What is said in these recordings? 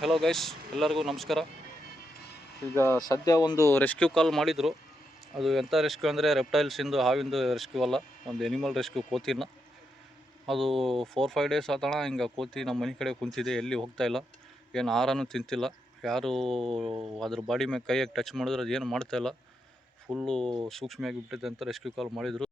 Hello guys, ಎಲ್ಲರಿಗೂ ನಮಸ್ಕಾರ. ಈಗ ಸದ್ಯ ಒಂದು ರೆಸ್ಕ್ಯೂ ಕಾಲ್ ಮಾಡಿದರು. ಅದು ಎಂಥ ರೆಸ್ಕ್ಯೂ ಅಂದರೆ ರೆಪ್ಟೈಲ್ಸಿಂದು, ಹಾವಿಂದು ರೆಸ್ಕ್ಯೂ ಅಲ್ಲ, ಒಂದು ಎನಿಮಲ್ ರೆಸ್ಕ್ಯೂ. ಕೋತಿನ ಅದು 4-5 ಡೇಸ್ ಆತಣ ಹಿಂಗೆ ಕೋತಿ ನಮ್ಮ ಮನೆ ಕಡೆ ಕುಂತಿದೆ, ಎಲ್ಲಿ ಹೋಗ್ತಾಯಿಲ್ಲ, ಏನು ಆಹಾರನೂ ತಿಂತಿಲ್ಲ. ಯಾರು ಅದ್ರ ಬಾಡಿ ಮೇಲೆ ಕೈಯಾಗಿ ಟಚ್ ಮಾಡಿದ್ರೆ ಅದು ಏನು ಮಾಡ್ತಾಯಿಲ್ಲ, ಫುಲ್ಲು ಸೂಕ್ಷ್ಮವಾಗಿ ಬಿಟ್ಟಿದೆ ಅಂತ ರೆಸ್ಕ್ಯೂ ಕಾಲ್ ಮಾಡಿದರು.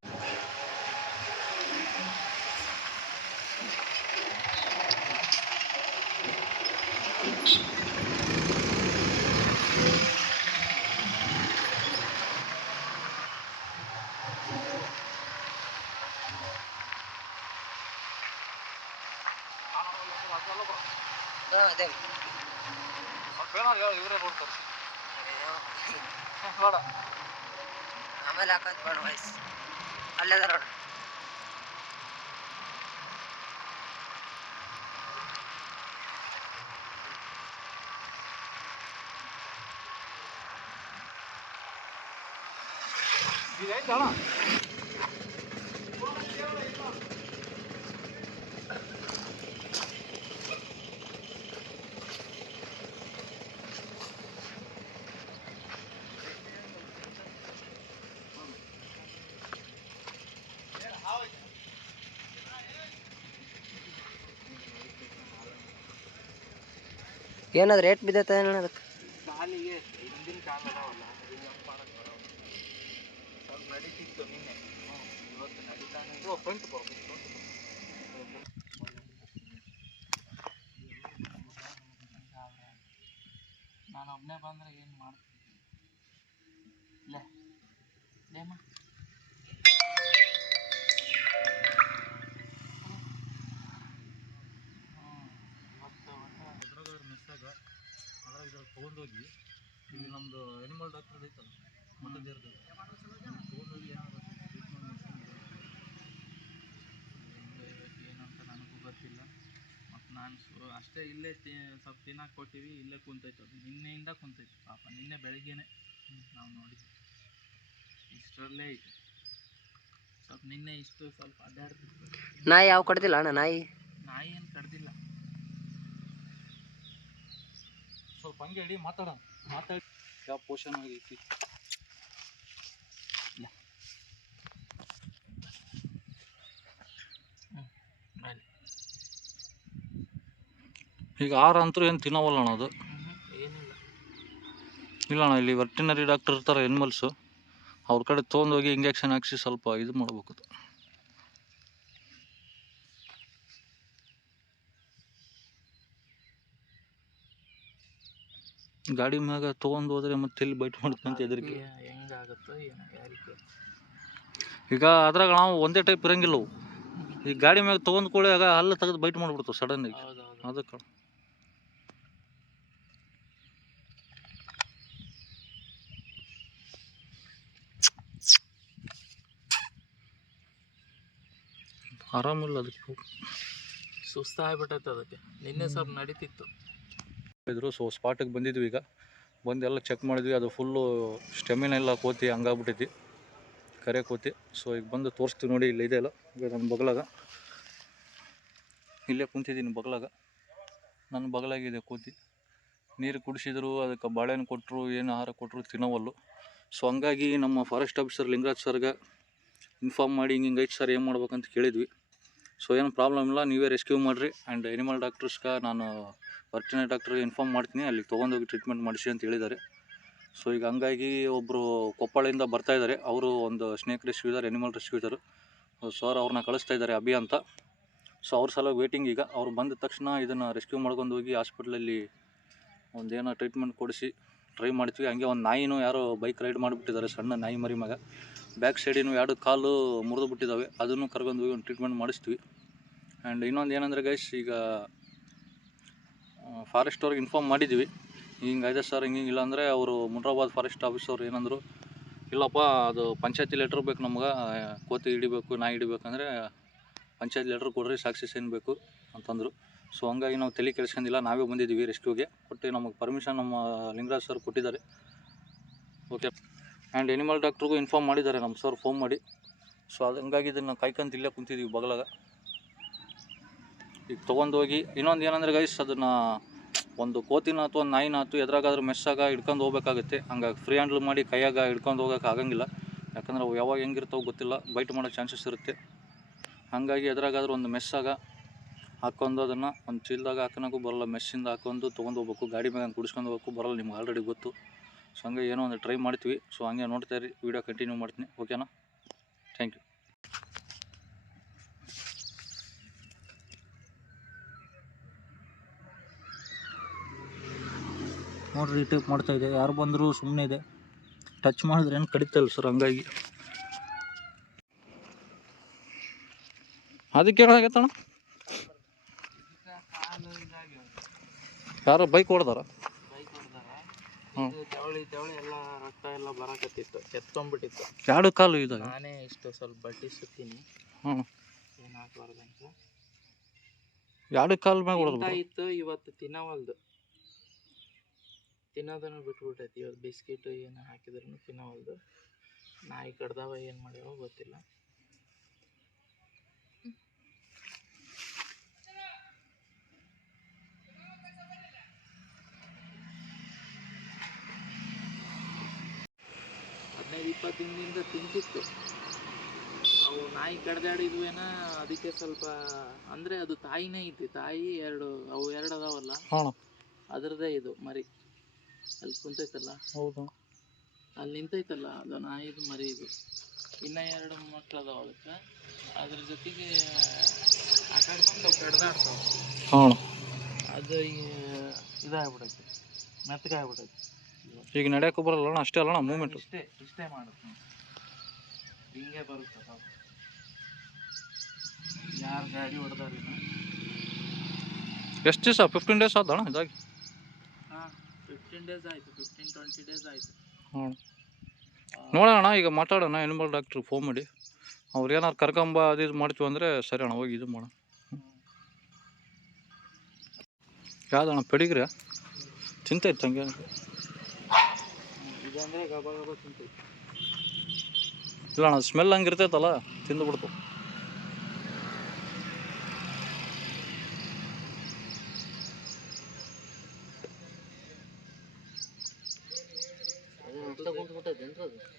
ಅದೇ ಇವರೇ ಕೊಡ್ತಾರೆ ಬೇಡ, ಆಮೇಲೆ ಹಾಕೋದು ಬೇಡ. ವಯಸ್ಸು ಅಲ್ಲೇದಾರ ನೋಡ. ಇದೈತೆ ಅಣ್ಣ. ಏನಾದ್ರು ರೇಟ್ ಬಿದ್ದೈತೆ ಅದಕ್ಕೆ ಕಾಲಿಗೆ ಹಿಂದಿನ ಕಾಲು ಅದಾವಲ್ಲ, ಅದು ನಡೀತಿತ್ತು ನಿನ್ನೆ, ಇವತ್ತು ನಡೀತಾನೆ. ನಾನು ಒಬ್ಬನೇ ಬಂದರೆ ಏನು ಮಾಡ್ತೀನಿ? ಲೇಮ ಅದ್ರಾಗ ಇದ್ರಾಗ ತೊಗೊಂಡೋಗಿ ಇಲ್ಲಿ ನಮ್ಮದು ಎನಿಮಲ್ ಡಾಕ್ಟರ್ ಐತಲ್ಲ, ಮಠದೇರ್ದು, ತೊಗೊಂಡೋಗಿ ಏನಾದ್ರು ಏನಂತ ನನಗೂ ಗೊತ್ತಿಲ್ಲ. ಮತ್ತು ನಾನು ಅಷ್ಟೇ ಇಲ್ಲೇ ಸ್ವಲ್ಪ ತಿನ್ನಕ್ಕೆ ಕೊಟ್ಟಿವಿ, ಇಲ್ಲೇ ಕುಂತೈತೆ. ಅದು ನಿನ್ನೆಯಿಂದ ಕುಂತೈತೆ ಪಾಪ. ನಿನ್ನೆ ಬೆಳಗ್ಗೆನೆ ನಾವು ನೋಡಿದ್ವಿ, ಇಷ್ಟರಲ್ಲೇ ಐತೆ. ಸ್ವಲ್ಪ ನಿನ್ನೆ ಇಷ್ಟು ಸ್ವಲ್ಪ ಅಡ್ಡಾಡ್ತಿತ್ತು. ನಾಯಿ ಯಾವ ಕಡ್ದಿಲ್ಲ ಅಣ್ಣ? ನಾಯಿ ಏನು ಕಡ್ದಿಲ್ಲ. ಸ್ವಲ್ಪ ಹಂಗೆ ಹೇಳಿ ಮಾತಾಡಿ ಯಾವ ಪೋಷನ್ ಆಗೈತಿ. ಈಗ ಆಹಾರ ಅಂತೂ ಏನು ತಿನ್ನವಲ್ಲ ಅಣ್ಣ ಅದು. ಏನಿಲ್ಲ ಇಲ್ಲ ಅಣ್ಣ, ಇಲ್ಲಿ ವೆಟರ್ನರಿ ಡಾಕ್ಟರ್ ಇರ್ತಾರೆ ಎನಿಮಲ್ಸು, ಅವ್ರ ಕಡೆ ತೊಗೊಂಡೋಗಿ ಇಂಜೆಕ್ಷನ್ ಹಾಕ್ಸಿ ಸ್ವಲ್ಪ ಇದು ಮಾಡ್ಬೇಕು. ಗಾಡಿ ಮ್ಯಾಗ ತೊಗೊಂಡು ಹೋದ್ರೆ ಮತ್ತೆ ಎಲ್ಲಿ ಬೈಟ್ ಮಾಡ್ತೀನಿ ಅಂತ ಹೆದರಿಕೆ. ಹೆಂಗಾಗುತ್ತೋ ಏನೋ ಯಾರಿಗೆ. ಈಗ ಅದ್ರಾಗ ನಾವು ಒಂದೇ ಟೈಪ್ ಇರಂಗಿಲ್ಲ ಅವು. ಈ ಗಾಡಿ ಮ್ಯಾಗ ತೊಗೊಂಡ್ ಕೂಡ ಆಗ ಹಲ್ಲು ತೆಗೆದು ಬೈಟ್ ಮಾಡಿಬಿಡ್ತಾವೆ ಸಡನ್ ಆಗಿ. ಅದಕ್ಕೆ ಆರಾಮಿಲ್ಲ, ಅದಕ್ಕೆ ಸುಸ್ತಾಗ್ಬಿಟ್ಟೈತೆ ಅದಕ್ಕೆ. ನಿನ್ನೆ ಸ್ವಲ್ಪ ನಡೀತಿತ್ತು ಇದ್ರು. ಸೊ ಸ್ಪಾಟಿಗೆ ಬಂದಿದ್ವಿ. ಈಗ ಬಂದೆಲ್ಲ ಚೆಕ್ ಮಾಡಿದ್ವಿ, ಅದು ಫುಲ್ಲು ಸ್ಟೆಮಿನ ಇಲ್ಲ ಕೋತಿ, ಹಂಗಾಗ್ಬಿಟ್ಟೈತಿ, ಕರೆ ಕೋತಿ. ಸೊ ಈಗ ಬಂದು ತೋರಿಸ್ತೀವಿ ನೋಡಿ, ಇಲ್ಲಿ ಇದೆ ಅಲ್ಲ, ಈಗ ನನ್ನ ಬಗಲಾಗ ಇಲ್ಲೇ ಕುಂತಿದ್ದೀನಿ. ನನ್ನ ಬಗಲಾಗಿದೆ ಕೋತಿ. ನೀರು ಕುಡಿಸಿದ್ರು, ಅದಕ್ಕೆ ಬಾಳೆಹಣ್ಣು ಕೊಟ್ಟರು, ಏನು ಆಹಾರ ಕೊಟ್ಟರು ತಿನ್ನವಲ್ಲು. ಸೊ ಹಂಗಾಗಿ ನಮ್ಮ ಫಾರೆಸ್ಟ್ ಆಫೀಸರ್ ಲಿಂಗರಾಜ್ ಸರ್ಗೆ ಇನ್ಫಾರ್ಮ್ ಮಾಡಿ, ಹಿಂಗೆ ಐತೆ ಸರ್, ಏನು ಮಾಡ್ಬೇಕಂತ ಕೇಳಿದ್ವಿ. ಸೊ ಏನು ಪ್ರಾಬ್ಲಮ್ ಇಲ್ಲ, ನೀವೇ ರೆಸ್ಕ್ಯೂ ಮಾಡಿರಿ. ಆ್ಯಂಡ್ ಎನಿಮಲ್ ಡಾಕ್ಟರ್ಸ್ಗೆ ನಾನು ವೆಟರ್ನರಿ ಡಾಕ್ಟ್ರಿಗೆ ಇನ್ಫಾರ್ಮ್ ಮಾಡ್ತೀನಿ, ಅಲ್ಲಿಗೆ ತೊಗೊಂಡೋಗಿ ಟ್ರೀಟ್ಮೆಂಟ್ ಮಾಡಿಸಿ ಅಂತ ಹೇಳಿದ್ದಾರೆ. ಸೊ ಈಗ ಹಂಗಾಗಿ ಒಬ್ಬರು ಕೊಪ್ಪಳಿಂದ ಬರ್ತಾಯಿದ್ದಾರೆ, ಅವರು ಒಂದು ಸ್ನೇಕ್ ರೆಸ್ಕ್ಯೂ ಇದ್ದಾರೆ, ಎನಿಮಲ್ ರೆಸ್ಕ್ಯೂ ಇದ್ದಾರೆ. ಸರ್ ಅವ್ರನ್ನ ಕಳಿಸ್ತಾ ಇದ್ದಾರೆ, ಅಭಿ ಅಂತ. ಸೊ ಅವ್ರ ಸಲ ವೇಟಿಂಗ್. ಈಗ ಅವ್ರು ಬಂದ ತಕ್ಷಣ ಇದನ್ನು ರೆಸ್ಕ್ಯೂ ಮಾಡ್ಕೊಂಡು ಹೋಗಿ ಹಾಸ್ಪಿಟ್ಲಲ್ಲಿ ಒಂದೇನೋ ಟ್ರೀಟ್ಮೆಂಟ್ ಕೊಡಿಸಿ ಟ್ರೈ ಮಾಡ್ತೀವಿ. ಹಂಗೆ ಒಂದು ನಾಯಿನೂ ಯಾರೋ ಬೈಕ್ ರೈಡ್ ಮಾಡಿಬಿಟ್ಟಿದ್ದಾರೆ, ಸಣ್ಣ ನಾಯಿ ಮರಿ ಮಗ. ಬ್ಯಾಕ್ ಸೈಡಿನೂ 2 ಕಾಲು ಮುರಿದು ಬಿಟ್ಟಿದ್ದಾವೆ, ಅದನ್ನು ಕರ್ಕೊಂಡು ಹೋಗಿ ಒಂದು ಟ್ರೀಟ್ಮೆಂಟ್ ಮಾಡಿಸ್ತೀವಿ. ಆ್ಯಂಡ್ ಇನ್ನೊಂದು ಏನಂದರೆ ಗೈಸ್, ಈಗ ಫಾರೆಸ್ಟ್ ಅವ್ರಿಗೆ ಇನ್ಫಾರ್ಮ್ ಮಾಡಿದ್ವಿ, ಹಿಂಗಿದೆ ಸರ್, ಹಿಂಗಿಲ್ಲ ಅಂದರೆ ಅವರು ಮುನ್ರಾಬಾದ್ ಫಾರೆಸ್ಟ್ ಆಫೀಸವ್ರು ಏನಂದರು, ಇಲ್ಲಪ್ಪ ಅದು ಪಂಚಾಯತಿ ಲೆಟ್ರ್ ಬೇಕು ನಮ್ಗೆ, ಕೋತಿ ಹಿಡಿಬೇಕು, ನಾಯಿ ಹಿಡಿಬೇಕಂದ್ರೆ ಪಂಚಾಯತ್ ಲೆಟ್ರ್ ಕೊಡ್ರಿ, ಸಾಕ್ಷಿ ಸೈನ್ ಬೇಕು ಅಂತಂದರು. ಸೊ ಹಂಗಾಗಿ ನಾವು ತಲೆ ಕೆಡಿಸ್ಕೊಂಡಿಲ್ಲ, ನಾವೇ ಬಂದಿದ್ದೀವಿ ರೆಸ್ಕ್ಯೂಗೆ. ಕೊಟ್ಟು ನಮಗೆ ಪರ್ಮಿಷನ್ ನಮ್ಮ ಲಿಂಗರಾಜ್ ಸರ್ ಕೊಟ್ಟಿದ್ದಾರೆ. ಓಕೆ. ಆ್ಯಂಡ್ ಎನಿಮಲ್ ಡಾಕ್ಟ್ರಿಗೂ ಇನ್ಫಾರ್ಮ್ ಮಾಡಿದ್ದಾರೆ ನಮ್ಮ ಸರ್ ಫೋನ್ ಮಾಡಿ. ಸೊ ಅದು ಹಂಗಾಗಿ ಇದನ್ನು ಕಾಯ್ಕೊಂತ ಇಲ್ಲೇ ಕುಂತಿದ್ದೀವಿ ಬಗಲಾಗ. ಈಗ ತೊಗೊಂಡೋಗಿ ಇನ್ನೊಂದು ಏನಂದರೆ ಗೈಸ್, ಅದನ್ನು ಒಂದು ಕೋತಿನ ಅಥವಾ ಒಂದು ನಾಯಿನ ಆಯ್ತು ಎದ್ರಾಗಾದ್ರೂ ಮೆಸ್ಸಾಗ ಹಿಡ್ಕೊಂಡು ಹೋಗ್ಬೇಕಾಗುತ್ತೆ. ಹಂಗಾಗಿ ಫ್ರೀ ಹ್ಯಾಂಡಲ್ ಮಾಡಿ ಕೈಯಾಗ ಹಿಡ್ಕೊಂಡು ಹೋಗೋಕೆ ಆಗಂಗಿಲ್ಲ, ಯಾಕಂದ್ರೆ ಅವು ಯಾವಾಗ ಹೆಂಗಿರ್ತಾವೆ ಗೊತ್ತಿಲ್ಲ, ಬೈಟ್ ಮಾಡೋ ಚಾನ್ಸಸ್ ಇರುತ್ತೆ. ಹಾಗಾಗಿ ಎದ್ರಾಗಾದ್ರೂ ಒಂದು ಮೆಸ್ಸಾಗ ಹಾಕ್ಕೊಂಡು ಅದನ್ನು ಒಂದು ಚೀಲದಾಗ ಹಾಕೋಣಕ್ಕೂ ಬರೋಲ್ಲ, ಮೆಸ್ಸಿಂದ ಹಾಕೊಂಡು ತೊಗೊಂಡು ಹೋಗ್ಬೇಕು, ಗಾಡಿ ಮ್ಯಾಗ ಕುಡಿಸ್ಕೊಂಡು ಹೋಗ್ಬೇಕು ಬರೋಲ್ಲ, ನಿಮ್ಗೆ ಆಲ್ರೆಡಿ ಗೊತ್ತು. ಸೊ ಹಂಗೆ ಏನೋ ಒಂದು ಟ್ರೈ ಮಾಡ್ತೀವಿ. ಸೊ ಹಂಗೆ ನೋಡ್ತಾ ಇರಿ, ವೀಡಿಯೋ ಕಂಟಿನ್ಯೂ ಮಾಡ್ತೀನಿ, ಓಕೆನಾ? Thank you. ನೋಡ್ರಿ ಈ ಟೈಪ್ ಮಾಡ್ತಾಯಿದೆ, ಯಾರು ಬಂದರೂ ಸುಮ್ಮನೆ ಇದೆ, ಟಚ್ ಮಾಡಿದ್ರೆ ಏನು ಕಡಿತಾ ಇಲ್ಲ ಸರ್. ಹಂಗಾಗಿ ಅದಕ್ಕೆ ಏನಾಗೈತಣ್ಣ, ಯಾರೋ ಬೈಕ್ ಹೊಡೆದಾರ. ತೆವಳಿ ಎಲ್ಲ ರಕ್ತ ಎಲ್ಲ ಬರಾಕತ್ತಿತ್ತು, ಎತ್ಕೊಂಡ್ಬಿಟ್ಟಿತ್ತು. ಎರಡು ಕಾಲು ಇದಾಗ ನಾನೇ ಇಷ್ಟು ಸ್ವಲ್ಪ ಬಡ್ಡಿ ಸುತ್ತೀನಿ, ಏನು ಹಾಕ್ಬಾರ್ದಂತ. ಎರಡು ಕಾಲು ಮ್ಯಾಗ ಹೊಡೆದ ಇತ್ತು. ಇವತ್ತು ತಿನ್ನೋದನ್ನು ಬಿಟ್ಬಿಟ್ಟೈತಿ. ಇವತ್ತು ಬಿಸ್ಕಿಟ್ ಏನು ಹಾಕಿದ್ರು ತಿನ್ನವಲ್ದು. ನಾಯಿ ಕಡ್ದಾವ ಏನು ಮಾಡ್ಯಾವ ಗೊತ್ತಿಲ್ಲ. ಹದಿನೈದು 20 ದಿನದಿಂದ ತಿಂತಿತ್ತು. ಅವು ನಾಯಿ ಕಡ್ದಾಡಿದ್ವೇನ, ಅದಕ್ಕೆ ಸ್ವಲ್ಪ ಅಂದರೆ ಅದು ತಾಯಿನೇ ಐತಿ. ತಾಯಿ ಅವು ಎರಡು ಅದಾವಲ್ಲ, ಅದರದೇ ಇದು ಮರಿ. ಅಲ್ಲಿ ಕುಂತೈತಲ್ಲ, ಹೌದು, ಅಲ್ಲಿ ನಿಂತೈತಲ್ಲ, ಅದು ನಾಯಿದು ಮರಿ ಇದು. ಇನ್ನ 2 ಮಕ್ಳು ಅದಾವ ಅದಕ್ಕೆ. ಅದ್ರ ಜೊತೆಗೆ ಆಟಾಡ್ಕೊಂಡು ಅವು ಕಡ್ದಾಡ್ತಾವ. ಅದು ಇದಾಗ್ಬಿಡೈತಿ, ಮೆತ್ತಗಾಗ್ಬಿಡೈತಿ. ಈಗ ನಡೆಯೋಕೆ ಬರಲ್ಲ ಅಷ್ಟೇ ಅಲ್ಲಣ್ಣ ಮೂಮೆಂಟ್. ಇಷ್ಟೇ ಮಾಡುತ್ತೆ, ಹಿಂಗೆ ಬರುತ್ತೆ. ಯಾರು ಗಾಡಿ ಹೊಡೆದಾರಿನ ಎಷ್ಟು ದಿವಸ? 15 ಡೇಸ್ ಆದಣ್ಣ ಇದಾಗಿ? ಹಾಂ, 15 ಡೇಸ್ ಆಯಿತು, 15-20 ಡೇಸ್ ಆಯಿತು. ನೋಡೋಣ, ಈಗ ಮಾತಾಡೋಣ, ಎನಿಮಲ್ ಡಾಕ್ಟ್ರ್ ಫೋನ್ ಮಾಡಿ. ಅವ್ರು ಏನಾರು ಕರ್ಕೊಂಬ ಅದು ಇದು ಮಾಡ್ತೀವಿ ಅಂದರೆ ಸರಿ ಅಣ್ಣ, ಹೋಗಿ ಇದು ಮಾಡೋಣ. ಯಾವ್ದಣ್ಣ ಪೆಡಿಗ್ರಿ ತಿಂತೈತೆ ಹಂಗೆ? ಇದಂದರೆ ಗಬ ತಿಂತೈತಿ. ಇಲ್ಲ ಅಣ್ಣ, ಸ್ಮೆಲ್ ಹಂಗಿರ್ತೈತಲ್ಲ, ತಿಂದುಬಿಡ್ತು.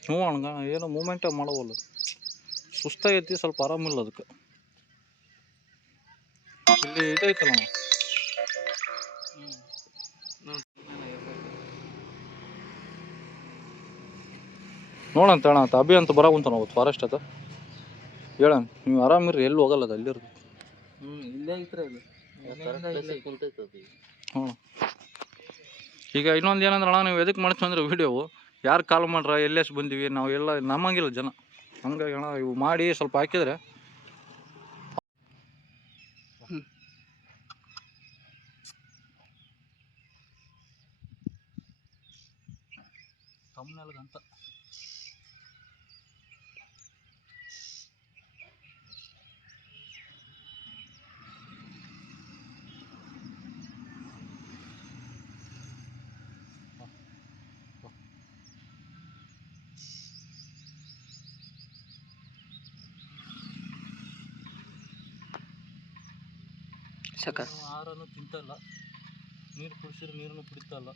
ಹ್ಞೂ ಅಣ್ಣ, ಏನೋ ಮೂಮೆಂಟೇ ಮಾಡವಲ್ಲ, ಸುಸ್ತಾಗೈತಿ, ಸ್ವಲ್ಪ ಆರಾಮಿಲ್ಲ ಅದಕ್ಕೆ. ಇಲ್ಲಿ ಇದೈತಲ್ಲ ಅಣ್ಣ, ನೋಡಂತ ಅಣ್ಣ, ಅಭಿ ಅಂತ ಬರಾಕುಂತ ನಾವು ಫಾರೆಸ್ಟ್ ಅದ ಹೇಳ, ನೀವು ಆರಾಮಿರ್ರಿ, ಎಲ್ಲಿ ಹೋಗಲ್ಲ, ಅದು ಅಲ್ಲಿರ್ದು. ಇಲ್ಲೇ ಐತ್ರಿ ಅದು. ಹ್ಞೂ. ಈಗ ಇನ್ನೊಂದು ಏನಂದ್ರೆ ಅಣ್ಣ, ನೀವು ಎದಕ್ಕೆ ಮಾಡ್ತೀವಿ ಅಂದ್ರೆ ವೀಡಿಯೋವು ಯಾರು ಕಾಲ್ ಮಾಡ್ರ, ಎಲ್ಲೆಷ್ಟು ಬಂದೀವಿ ನಾವು ಎಲ್ಲ ನಮ್ಮಂಗಿಲ್ಲ ಜನ. ಹಂಗಾಗಿ ಅಣ್ಣ ಇವು ಮಾಡಿ ಸ್ವಲ್ಪ ಹಾಕಿದರೆ ತಮ್ಮನೆಲ್ಗಂತ. ಆಹಾರನೂ ತಿಂತಲ್ಲ, ನೀರು ಕುಡಿಸಿದ್ರೆ ನೀರನ್ನು ಕುಡಿತಲ್ಲ.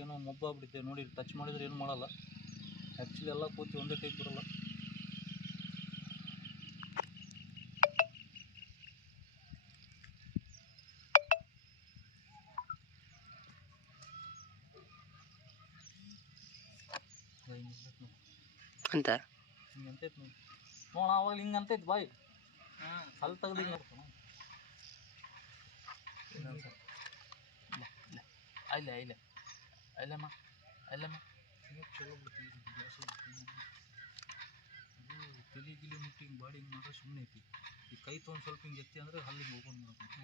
ಏನೋ ಮೊಬ್ಬಾಗ್ಬಿಡುತ್ತೆ ನೋಡಿ, ಟಚ್ ಮಾಡಿದ್ರೆ ಏನು ಮಾಡಲ್ಲ. ಆ್ಯಕ್ಚುಲಿ ಎಲ್ಲ ಕೂತಿ ಒಂದೇ ಟೈಪ್ ಬರಲ್ಲ. ಅಂತ ಹಿಂಗೆ ಅಂತೈತೆ ನೋಡಿ, ನೋಡ ಅವಾಗ ಹಿಂಗೆ ಅಂತೈತೆ ಬಾಯಿ, ಅಲ್ಲಿ ತೆಗ್ದು ಹಿಂಗೆ ಅಲ್ಲಮ್ಮ ಚಲೋ ಬಿಡ್ತೀವಿ. ತಲೆ ಗಿಲಿ ಮುಟ್ಟಿ ಹಿಂಗೆ ಬಾಡಿ ಹಿಂಗೆ ಮಾಡ್ರೆ ಸುಮ್ಮನೆ ಐತಿ. ಈ ಕೈ ತೊಗೊಂಡು ಸ್ವಲ್ಪ ಹಿಂಗೆ ಎತ್ತಿ ಅಂದರೆ ಹಲ್ಲಿಗೆ ಓಪನ್ ಮಾಡ್ಬೇಕು.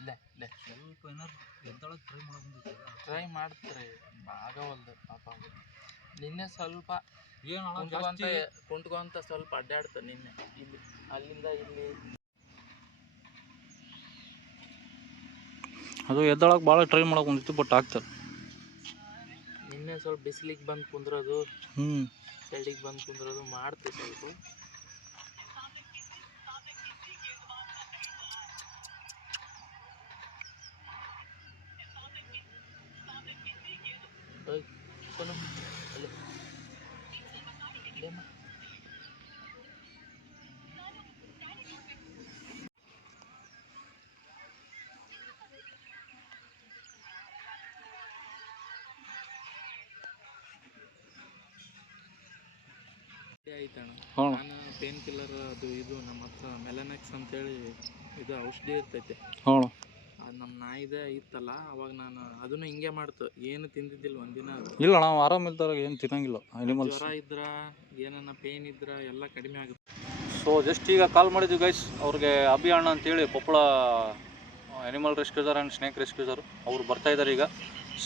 ಇಲ್ಲ ಸ್ವಲ್ಪ ಏನಾರು ಎದ್ದೊಳಗೆ ಟ್ರೈ ಮಾಡ್ತಾರೆ, ಆಗವಲ್ದು ಪಾಪ. ನಿನ್ನೆ ಸ್ವಲ್ಪ ಏನು ಕುಂಟ್ಕೊಂತ ಸ್ವಲ್ಪ ಅಡ್ಡಾಡ್ತಾರೆ. ನಿನ್ನೆ ಇಲ್ಲಿ ಅಲ್ಲಿಂದ ಇಲ್ಲಿ ಅದು ಎದ್ದೊಳಗೆ ಭಾಳ ಟ್ರೈ ಮಾಡಕ್ಕೆ ಬಂದಿತ್ತು, ಬಟ್ ಆಗ್ತದೆ. ನಿನ್ನೆ ಸುಮ್ಮನೆ ಸ್ವಲ್ಪ ಬಿಸಿಲಿಗೆ ಬಂದು ಕುಂದ್ರೋದು, ಹ್ಞೂ ಚಳಿಗೆ ಬಂದು ಕುಂದ್ರೋದು ಮಾಡ್ತೀವಿ ಸ್ವಲ್ಪ. ಓಯ್ ಸೋನು, ಅಲ್ಲಿ ಇಲ್ಲೇಮ್ಮ. ಆಯ್ತಣ್ಣ, ಹಾಂ ನಾನು ಪೇನ್ ಕಿಲ್ಲರ್ ಅದು ಇದು ನಮ್ಮ ಹತ್ರ ಮೆಲನೆಕ್ಸ್ ಅಂತೇಳಿ ಇದು ಔಷಧಿ ಇರ್ತೈತೆ. ಹಾಂ ಅದು ನಮ್ಮ ನಾಯಿದೆ ಇತ್ತಲ್ಲ, ಅವಾಗ ನಾನು ಅದನ್ನು ಹಿಂಗೆ ಮಾಡ್ತು, ಏನು ತಿಂದಿದ್ದಿಲ್ಲ ಒಂದಿನ. ಅದು ಇಲ್ಲ, ನಾವು ಆರಾಮಿಲ್ದಾಗ ಏನು ತಿನ್ನಂಗಿಲ್ಲ ಅನಿಮಲ್ಸ್. ಜ್ವರ ಇದ್ರ ಏನನ್ನ ಪೇನ್ ಇದ್ರ ಎಲ್ಲ ಕಡಿಮೆ ಆಗುತ್ತೆ. ಸೊ ಜಸ್ಟ್ ಈಗ ಕಾಲ್ ಮಾಡಿದ್ವಿ ಗೈಸ್, ಅವ್ರಿಗೆ ಅಭಿ ಅಣ್ಣ ಅಂತೇಳಿ ಕೊಪ್ಪಳ ಅನಿಮಲ್ ರೆಸ್ಕ್ಯೂಸರ್ ಆ್ಯಂಡ್ ಸ್ನೇಕ್ ರೆಸ್ಕ್ಯೂಸರ್ ಅವ್ರು ಬರ್ತಾಯಿದ್ದಾರೆ ಈಗ.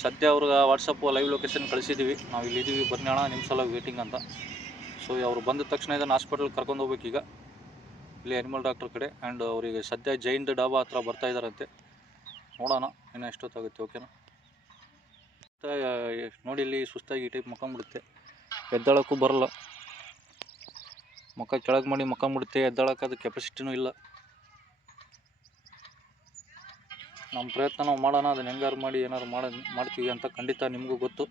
ಸದ್ಯ ಅವ್ರಿಗೆ ವಾಟ್ಸಪ್ಪು ಲೈವ್ ಲೊಕೇಶನ್ ಕಳಿಸಿದ್ದೀವಿ, ನಾವು ಇಲ್ಲಿದ್ದೀವಿ ಬನ್ನಿ ಅಣ್ಣ ನಿಮ್ಮ ಸಲ ವೇಟಿಂಗ್ ಅಂತ. ಸೊ ಅವ್ರು ಬಂದ ತಕ್ಷಣ ಇದನ್ನು ಹಾಸ್ಪಿಟಲ್ಗೆ ಕರ್ಕೊಂಡು ಹೋಗ್ಬೇಕು ಈಗ, ಇಲ್ಲಿ ಅನಿಮಲ್ ಡಾಕ್ಟ್ರ್ ಕಡೆ. ಆ್ಯಂಡ್ ಅವರಿಗೆ ಸದ್ಯ ಜೈನ್ ಡಾಬಾ ಹತ್ರ ಬರ್ತಾಯಿದ್ದಾರಂತೆ. ನೋಡೋಣ ಇನ್ನು ಎಷ್ಟೊತ್ತಾಗುತ್ತೆ. ಓಕೆನಾ? ನೋಡಿ ಇಲ್ಲಿ ಸುಸ್ತಾಗಿ ಈ ಟೈಪ್ ಮಕ್ಕೊಂಬಿಡುತ್ತೆ, ಎದ್ದಳಕ್ಕೂ ಬರಲ್ಲ. ಮುಖ ಕೆಳಗೆ ಮಾಡಿ ಮಕ್ಕೊಂಬಿಡುತ್ತೆ, ಎದ್ದಳಕ್ಕೆ ಅದು ಕೆಪಾಸಿಟಿನೂ ಇಲ್ಲ. ನಮ್ಮ ಪ್ರಯತ್ನ ನಾವು ಮಾಡೋಣ, ಅದನ್ನು ಹೆಂಗಾರು ಮಾಡಿ ಏನಾರು ಮಾಡ್ತೀವಿ ಅಂತ ಖಂಡಿತ ನಿಮಗೂ ಗೊತ್ತು.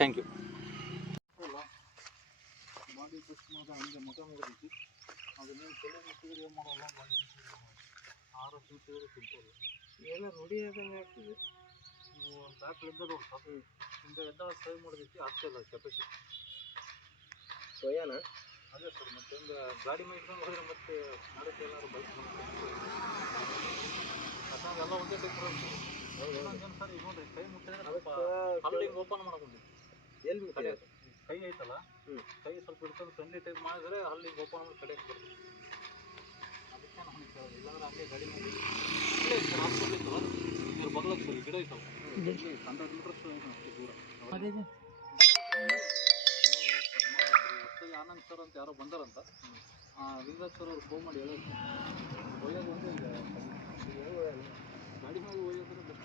Thank you. ಬಾಡಿ ಟೆಸ್ಟ್ ಮಾಡಿದ ಹಂಗೆ ಮುಖ ಮುಗಿದೈತಿ, ಅದನ್ನೇನು ತಲೆ ಮುಟ್ಟಿದ್ರೆ ಏನು ಮಾಡೋಲ್ಲ, ಆರು ತಿಂತಿದ್ರೆ ತಿಂತಲ್ಲ, ಏನೋ ರೂಢಿ ಆದಂಗೆ ಆಗ್ತದೆ. ನೀವು ಡಾಕ್ಟ್ರ್ ಇದ್ದದ್ದು ಹಿಂಗೆ ಎದ್ದಾಳ ಟ್ರೈ ಮಾಡಿದೈತಿ, ಆಗ್ತಿಲ್ಲ ಕೆಪಾಸಿಟಿ. ಸೋಯಾನ ಅದೇ ಸರ್, ಮತ್ತೆ ಹಿಂಗೆ ಗಾಡಿ ಮೇಯ್ಕೊಂಡು ಹೋದರೆ ಮತ್ತೆ ನಡುತ್ತೆ ಎಲ್ಲರೂ ಬೈಕ್ ಮಾಡ್ಕೊಂಡು ಯಾಕಂದ್ರೆ ಎಲ್ಲ ಒಂದೇ ಟೈಪ್ ಬರುತ್ತೆ. ಇನ್ನೊಂದು ಸರ್ ಈಗ ನೋಡಿರಿ, ಕೈ ಮುಟ್ಟಿದ್ರೆ ಸ್ವಲ್ಪ ಹಲ್ಲಿಗೆ ಓಪನ್ ಮಾಡ್ಕೊಂಡು ಎಲ್ಲಿ ಕಡೆ ಕೈ ಐತಲ್ಲ, ಕೈ ಸ್ವಲ್ಪ ಹಿಡ್ಕೊಂಡು ಫ್ರೆಂಡ್ಲಿ ಟೈಪ್ ಮಾಡಿದ್ರೆ ಹಲ್ಲಿಗೆ ಓಪನ್ ಮಾಡಿ ಕಡೆಗೆ ಬರ್ತದೆ. ಅದಕ್ಕೆ ನಾನು ಕೇಳೋದು, ಇಲ್ಲಾಂದ್ರೆ ಹಂಗೆ ಗಾಡಿ ಮೇಲೆ ಇಲ್ಲೇ ಸರ್ ಹಾಸ್ಪಿಟ್ಲ್ ಇತ್ತಲ್ಲ, ಇವ್ರು ಬಗ್ಲಕ್ಕೆ ಸರ್ ಗಿಡ ಐತಲ್ಲ, 100 ಮೀಟರ್ಸ್ ಅಷ್ಟು ದೂರ. ಹೊಸದಾಗಿ ಆನಂದ್ ಸರ್ ಅಂತ ಯಾರೋ ಬಂದಾರಂತ, ಲಿಂಗರಾಜ್ ಸರ್ ಅವ್ರು ಫೋನ್ ಮಾಡಿ ಹೇಳೋದು, ಒಯ್ಯೋದು ಒಂದೇ ಈಗ ಗಾಡಿ ಮೇಲೆ ಒಯ್ಯೋದ್ರೆ ಬೆಸ್ಟ್.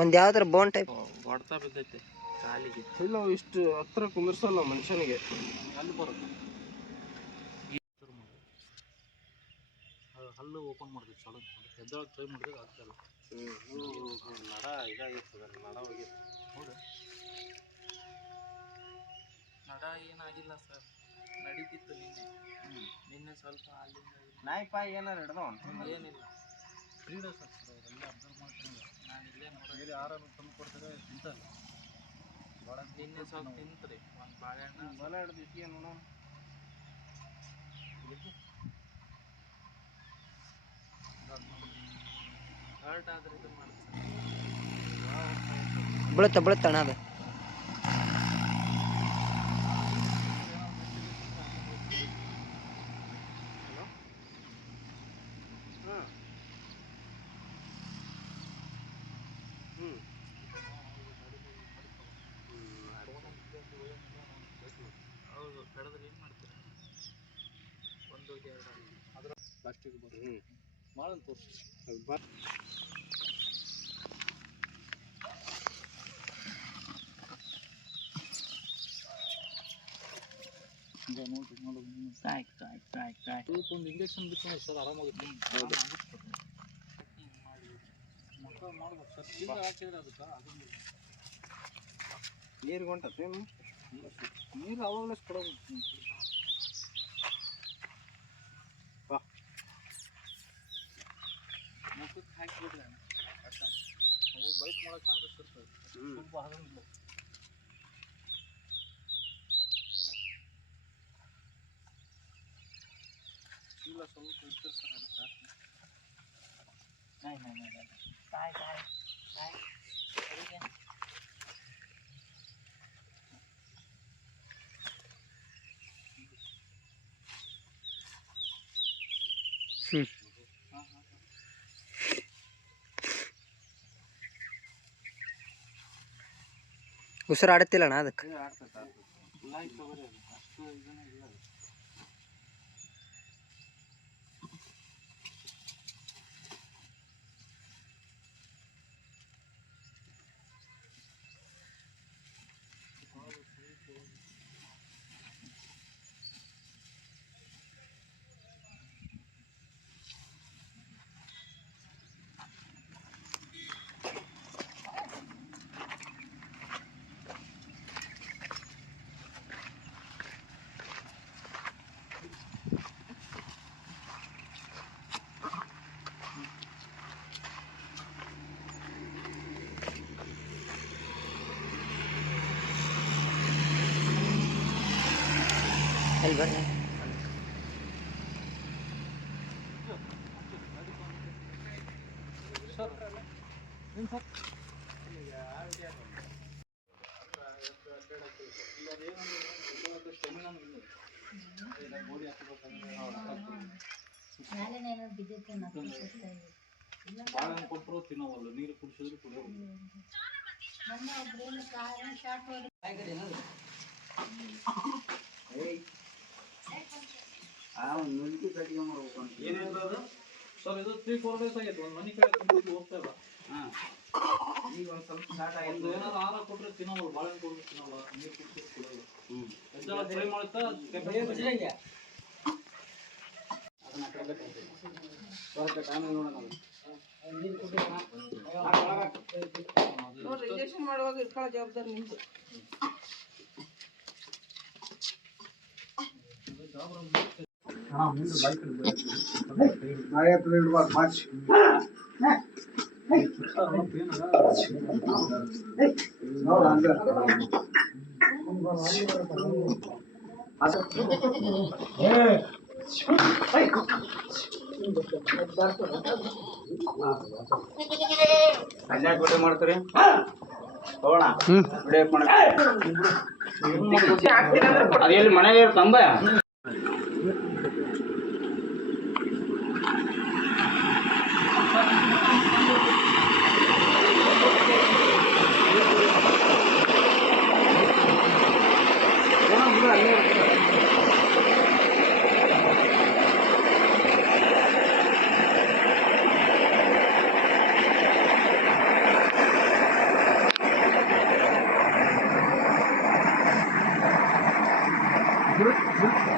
ಒಂದು ಯಾವ್ದಾರ ಬೋನ್ ಟೈಪ್ ಹೊಡ್ತಾ ಬಿದ್ದೈತೆ ಕಾಲಿಗೆ. ಇಲ್ಲ ಇಷ್ಟು ಹತ್ರ ಕುಂದಿರ್ಸಲ್ಲ ಮನುಷ್ಯನಿಗೆ. ಅಲ್ಲಿ ಬರುತ್ತೆ ಹಲ್ಲು ಓಪನ್ ಮಾಡಿದೆ ಸಡನ್, ಅದಕ್ಕೆ ಎದ್ದೊಳಗೆ ಟ್ರೈ ಮಾಡಿದ್ರೆ ಆಗ್ತಾಯಿಲ್ಲ. ನಡ ಇದಾಗಿರ್ತದೆ, ನಡ ಹೋಗಿತ್ತು. ಹೌದಾ? ನಡ ಏನಾಗಿಲ್ಲ ಸರ್, ನಡೀತಿತ್ತು ನಿನ್ನೆ ಸ್ವಲ್ಪ ಅಲ್ಲಿಂದ ನಾಯಿ ಪಾಯಿ ಏನಾರು ಹಿಡ್ದವ ಏನಿಲ್ಲ. ಕ್ರೀಡೆ ಸರ್ ಅವರೆಲ್ಲ ಅಬ್ಸರ್ವ್ ಮಾಡ್ಕೊಂಡಿಲ್ಲ. ನಾನು ಇಲ್ಲೇ ನೋಡಿ ಬೇರೆ ಆರಾಮ ತಂದು ಕೊಡ್ತಾರೆ, ತಿಂತಲ್ಲ. ಭಾಳ ನಿನ್ನೆ ಸ್ವಲ್ಪ ತಿಂತ್ರಿ, ಒಂದು ಬಾಳೆಹಣ್ಣು ಬಲ ಹಿಡ್ದು ಇಟ್ಟಿಗೆ ನೋಡೋಣ. ಹರ್ಟ್ ಆದ್ರೆ ಇದು ಮಾಡ್ತಾರೆ. ಬೀಳುತ್ತಣ್ಣ ಅದು. ಹೌದು, ಕಡಿದ್ರೆ ಏನು ಮಾಡ್ತೀರಾ? ಒಂದು ಎರಡು ಅದರ ಪ್ಲಾಸ್ಟಿಕ್ ಬರುತ್ತೆ, ಮಾಡಲ್ ತೋರಿಸಿ. ಒಂದು ಇಂಜೆಕ್ಷನ್ ಬಿಟ್ಟು ಸರ್ ಆರಾಮಾಗುತ್ತೆ. ಹೌದು. ಮಕ್ಕಳು ಮಾಡ್ಬೇಕು ಸರ್, ತಿಂದ ಹಾಕಿದ್ರೆ ಅದಕ್ಕೆ ಅದನ್ನು ನೀರು ಹೊಂಟತ್ತೇನು? ನೀರು ಅವಾಗಲೇ ಕೊಡೋದು. ಮುಖಕ್ಕೆ ಹಾಕಿಬಿಡ್ರೆ ಅವು ಬೈಕ್ ಮಾಡೋಕ್ಕೆ ಚಾನ್ಸಸ್ ಇರ್ತದೆ, ಸ್ವಲ್ಪ ಆಗಂಗಿಲ್ಲ. ಇಲ್ಲ ಸ್ವಲ್ಪ ಇರ್ತದೆ ಸರ್, ಅದಕ್ಕೆ ಜಾಸ್ತಿ. ಕಾಯ್ ಅದಕ್ಕೆ ಉಸಿರಾಡುತ್ತಿಲ್ಲಣ್ಣ ಅದಕ್ಕೆ. ಲೈಟ್ ತಗೋರಿ, ಅದು ಅಷ್ಟು ಇದನ್ನೇ ಇಲ್ಲ ಅದು. ಅಲ್ಲಿ ಬರ್ರಿ. ಬಾಳೆಹಣ್ಣು ಕೊಟ್ಟರು ತಿನ್ನೋವಲ್ಲ, ನೀರು ಕುಡಿಸಿದ್ರು ಕುಡಿಯೋಲ್ಲ. ಸರ್ ಇದು 3-4 ಡೇಸ್ ಆಗೈತೆ, ಒಂದು ಮನೆ ಕಡೆ ತುಂಬಿದ್ದು ಹೋಗ್ತಾ ಇಲ್ಲ. ಈಗ ಒಂದು ಸ್ವಲ್ಪ ಸ್ಟಾರ್ಟ್ ಆಗಿದೆ. ಒಂದು ಏನಾದ್ರು ಆಹಾರ ಕೊಟ್ಟರೆ ತಿನ್ನೋವಲ್ಲ, ಬಾಳೆಹಣ್ಣು ಕೊಟ್ಟರು ತಿನ್ನೋಲ್ಲ, ನೀರು ಕುಡಿಸಿದ್ರು ಕುಡಿಯೋಲ್ಲ. ಎಜ್ಜಾಳ ಫ್ರೈ ಮಾಡುತ್ತಾ ಇಂಜೆಕ್ಷನ್ ಮಾಡುವಾಗ ಇಟ್ಕೊಳ್ಳೋ ಜವಾಬ್ದಾರಿ ನಿಮ್ದು. ಅಲ್ಯಾಕ ವಿಡಿಯೋ ಮಾಡ್ತೀರಿ? ಹೋಗೋಣ ವಿಡಿಯೋ ಎಲ್ಲಿ ಮನೆಗೆ ತಂಬ Good.